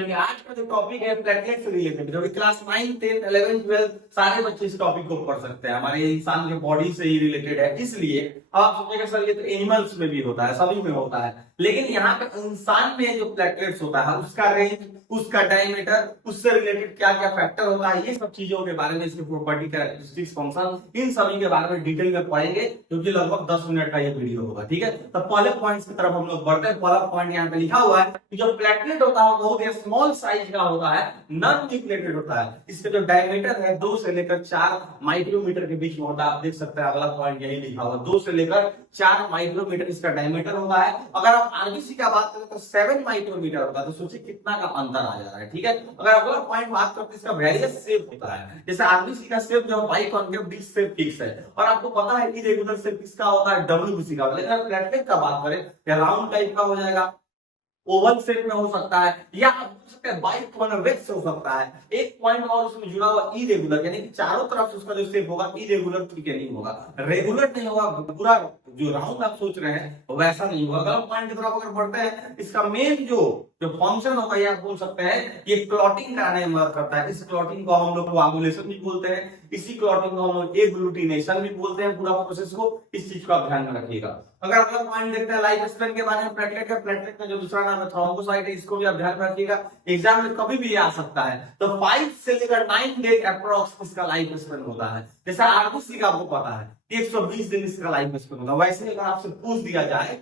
क्योंकि आज का जो टॉपिक है प्लेटलेट से रिलेटेड, जो कि क्लास 9, 10, 11, 12 सारे बच्चे इस टॉपिक को पढ़ सकते हैं, हमारे इंसान के बॉडी से ही रिलेटेड है। इसलिए अब आप सोचेंगे सर ये तो एनिमल्स में भी होता है, सभी में होता है, लेकिन यहाँ पे इंसान में जो प्लेटलेट्स होता है उसका रेंज, उसका डायमीटर, उससे रिलेटेड क्या क्या फैक्टर होता है, ये सब चीजों के बारे में, इसकी प्रॉपर्टी, कैरेक्टरिस्टिक्स, फंक्शन, इन सभी के बारे में डिटेल में पढ़ेंगे, क्योंकि लगभग 10 मिनट का ये वीडियो होगा। ठीक है, तो पहले पॉइंट्स की तरफ हम लोग बढ़ते हैं। पहला पॉइंट यहाँ पे लिखा हुआ है कि जो प्लेटलेट होता है बहुत ही स्मॉल साइज का होता है, नॉन न्यूक्लिएटेड होता है। इसका जो डायमीटर है 2 से लेकर 4 माइक्रोमीटर के बीच में होता है। आप देख सकते हैं अगला पॉइंट यही लिखा हुआ, 2 से लेकर 4 माइक्रोमीटर इसका डायमीटर होता है। अगर आप आरबीसी का बात करें तो 7 माइक्रोमीटर होता है, तो सोचिए कितना का अंतर आ जा रहा है। ठीक है, अगर अगला पॉइंट बात करते हैं इसका वेरियस शेप होता है। जैसे आरबीसी का शेप जो बाइकॉन्केव डिस्क शेप फिक्स है, और आपको पता है कि रेगुलर शेप किसका होता है, डब्ल्यूबीसी का। लेकिन अगर प्लेटलेट का बात करें या राउंड टाइप का हो जाएगा, ओवल शेप में हो सकता है, या आप बोल सकते हैं बाइकॉन्वेक्स हो सकता है। एक पॉइंट और उसमें जुड़ा हुआ इरेगुलर, यानी कि चारों तरफ से उसका जो शेप होगा इरेगुलर तरीके नहीं होगा, रेगुलर नहीं होगा, पूरा जो राउंड आप सोच रहे हैं वैसा नहीं होगा। अगला पॉइंट की तरफ अगर बढ़ते हैं, इसका मेन जो फंक्शन होगा, ये आप बोल सकते हैं ये क्लॉटिंग कराने में मदद करता है। इस क्लॉटिंग को हम लोग कोआगुलेशन भी बोलते हैं, इसी क्लॉटिंग को हम लोग एग्लूटिनेशन भी बोलते हैं। पूरा प्रोसेस को, इस चीज को आप ध्यान में रखिएगा। अगर अगला पॉइंट देखते हैं लाइफ स्पैन के बारे में, प्लेटलेट का जो दूसरा नाम है थ्रोम्बोसाइट है, इसको भी आप ध्यान में रखिएगा, एग्जाम में कभी भी आ सकता है। तो 5 से लेकर 9 डेज अप्रोक्स इसका लाइफ स्पैन होता है। जैसा आरबीसी का आपको पता है 120 दिन इसका लाइफ स्पैन होता है, वैसे अगर आपसे पूछ दिया जाए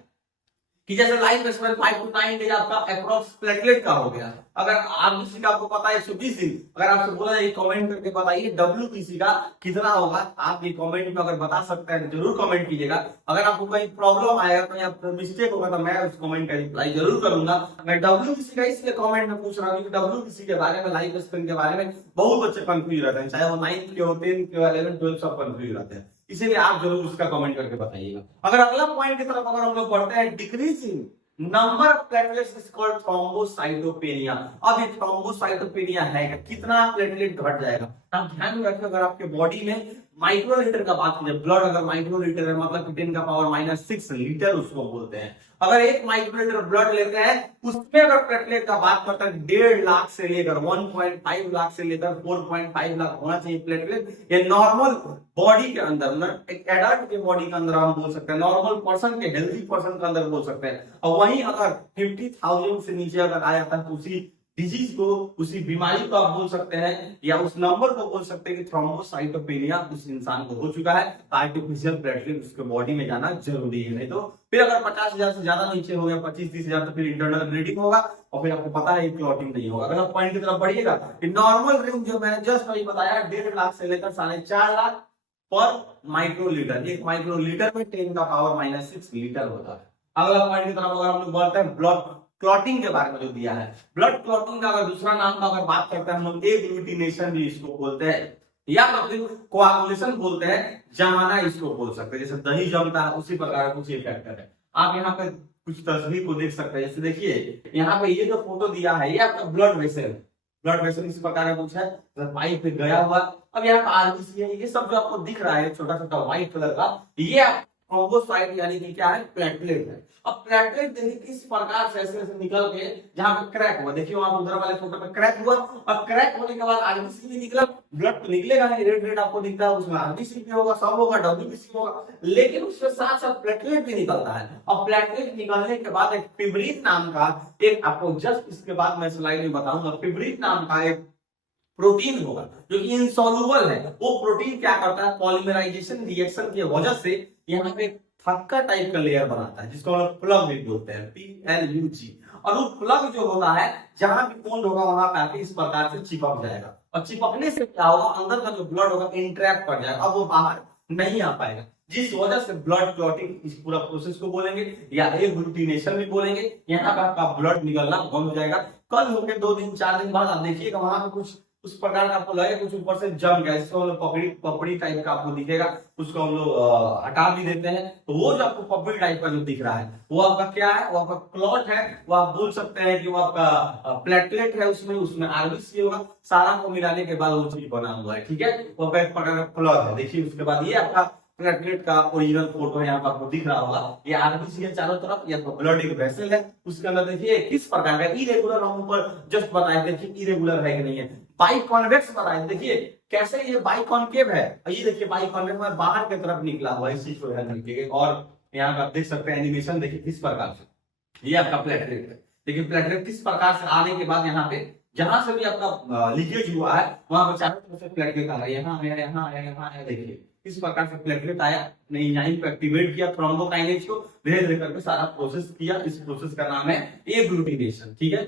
कि जैसे लाइफ स्पैन 5 to 9 डेज आपका अप्रोक्स प्लेटलेट का हो गया, अगर आरबीसी का आपको पता है 120 दिन, अगर आपसे बोला जाए कमेंट करके बताइए डब्ल्यूबीसी का कितना होगा, आप ये कमेंट में अगर बता सकते हैं जरूर कमेंट कीजिएगा। अगर आपको कहीं प्रॉब्लम आएगा, कहीं मिस्टेक होगा, तो मैं उस कमेंट का रिप्लाई जरूर करूंगा। मैं डब्ल्यूबीसी का इसलिए कमेंट में पूछ रहा हूँ, डब्ल्यूबीसी के बारे में, लाइफ स्पैन के बारे में बहुत बच्चे कंफ्यूज रहते हैं, चाहे वो 9th के हो, 10th के, 11, 12 सब कंफ्यूज रहते हैं, इसीलिए आप जरूर उसका कमेंट करके बताइएगा। अगर अगला पॉइंट की तरफ अगर हम लोग बढ़ते हैं, decreasing number of platelets is called thrombocytopenia. अब ये थ्रोम्बोसाइटोपेनिया है, कितना प्लेटलेट घट जाएगा। आप ध्यान रखें, अगर आपके बॉडी में माइक्रोलीटर का बात करें, ब्लड अगर माइक्रोलीटर है मतलब 10 का पावर -6 लीटर उसको बोलते हैं। अगर 1 माइक्रोलीटर ब्लड लेते हैं, उसमें अगर प्लेटलेट का बात करते हैं 1.5 लाख से लेकर 1.5 लाख से लेकर 4.5 लाख होना चाहिए प्लेटलेट। ये नॉर्मल बॉडी के अंदर, एक एडल्ट के बॉडी के अंदर हम बोल सकते हैं, नॉर्मल पर्सन के, हेल्दी पर्सन के अंदर बोल सकते हैं। और वहीं अगर 50,000 से नीचे अगर आ जाता है तो उसी डिजीज को, उसी बीमारी को आप बोल सकते हैं, या उस नंबर को बोल सकते हैं कि थ्रोम्बोसाइटोपेनिया उस इंसान को हो चुका है। आर्टिफिशियल प्लेटलेट उसके बॉडी में जाना जरूरी है। नहीं तो फिर अगर 50,000 से ज्यादा नीचे हो गया, 25-30,000, तो फिर इंटरनल ब्लीडिंग होगा, और फिर आपको पता है क्लॉटिंग नहीं होगा। अगर आप पॉइंट की तरफ बढ़िएगा, नॉर्मल रेंज जो मैंने जस्ट अभी बताया 1.5 लाख से लेकर 4.5 लाख पर माइक्रोलीटर, 1 माइक्रोलीटर में 10 का पावर -6 लीटर होता है। अगला पॉइंट की तरफ अगर हम लोग बढ़ते हैं, ब्लड क्लॉटिंग के बारे में जो दिया है, ब्लड क्लॉटिंग का अगर दूसरा नाम का अगर बात करते हैं हम लोग, एग्लूटिनेशन भी इसको बोलते हैं, या फिर कोआगुलेशन बोलते हैं, जमाना इसको बोल सकते हैं। जैसे दही जमता है उसी प्रकार कुछ ये फैक्टर है। आप यहाँ पे कुछ तस्वीर को देख सकते हैं, जैसे देखिए यहाँ पे ये जो फोटो दिया है, ये आपका ब्लड वेसल, ब्लड वेसल इस प्रकार का कुछ है, पाइप पे गया हुआ। अब यहाँ पे आरबीसी है, ये सब जो आपको दिख रहा है छोटा छोटा व्हाइट कलर का, ये थ्रोम्बोसाइट यानी कि क्या है, प्लेटलेट है। अब प्लेटलेट देखिए किस प्रकार से ऐसे ऐसे निकल के जहां पे क्रैक हुआ, देखिए वहां उधर वाले फोटो में क्रैक हुआ, और क्रैक होने के बाद आरबीसी भी निकला, ब्लड तो निकलेगा नहीं, रेड रेड आपको दिखता है, उसमें आरबीसी भी होगा, सब होगा, डब्ल्यूबीसी होगा, लेकिन उसके साथ साथ प्लेटलेट भी निकलता है। और प्लेटलेट निकलने के बाद एक फिब्रिन नाम का, एक आपको जस्ट इसके बाद मैं स्लाइड में बताऊंगा, फिब्रिन नाम का एक प्रोटीन होगा जो कि इनसॉल्युबल है। वो प्रोटीन क्या करता है, पॉलीमराइजेशन रिएक्शन की वजह से यहाँ पे थक्का टाइप का लेयर बनाता है, जिसको हम प्लग भी बोलते हैं, PLUG। और वो प्लग जो होता है, जहां भी बॉन्ड होगा वहां पे आके इस प्रकार से चिपक जाएगा, और चिपकने से क्या होगा, अंदर का जो ब्लड होगा इंटरेक्ट कर जाएगा, अब वो बाहर नहीं आ पाएगा, जिस वजह से ब्लड क्लॉटिंग इस पूरा प्रोसेस को बोलेंगे, या एग्लूटिनेशन भी बोलेंगे। यहाँ पे आपका ब्लड निकलना बंद हो जाएगा। कल होके 2 दिन 4 दिन बाद आप देखिएगा वहां पे कुछ उस प्रकार का आपको लगेगा, कुछ ऊपर से जम गया, इसको हम लोग पपड़ी टाइप का आपको दिखेगा, उसको हम लोग हटा भी देते हैं। तो वो जो आपको पपड़ी टाइप का जो दिख रहा है, वो आपका क्या है, वो आपका क्लॉट है, वो आप बोल सकते हैं कि वो आपका प्लेटलेट है, उसमें आरबीसी होगा, सारा को मिलाने के बाद वो चीज बना हुआ है। ठीक है, वो एक प्रकार का प्लग है। देखिए उसके बाद ये आपका प्लेटलेट का ओरिजिनल फोटो यहाँ पर आपको दिख रहा होगा। ये आरबीसी है चारों तरफ, या तो ब्लड एक वेसल है, उसके अंदर देखिए किस प्रकार का इरेगुलर, हम ऊपर जस्ट बताए देखिए इरेगुलर है कि नहीं है। बाइकॉन्वेक्स बताए देखिए कैसे ये बाइकॉन्केव है, और ये देखिए बाइकॉन्वेक्स में बाहर की तरफ निकला हुआ है इस चीज को ध्यान रखिए। और यहाँ पर आप देख सकते हैं एनिमेशन देखिए किस प्रकार से, ये आपका प्लेटलेट है। देखिए प्लेटलेट किस प्रकार से आने के बाद यहाँ पे जहां से भी आपका लीकेज हुआ है वहां पर चारों तरफ से प्लेटलेट आ रहा है, यहाँ आया, यहाँ आया, यहाँ आया, देखिए किस प्रकार से प्लेटलेट आया, एंजाइम को एक्टिवेट किया, थ्रोम्बोकाइनेज को धीरे धीरे करके सारा प्रोसेस किया। इस प्रोसेस का नाम है एग्लूटिनेशन, ठीक है।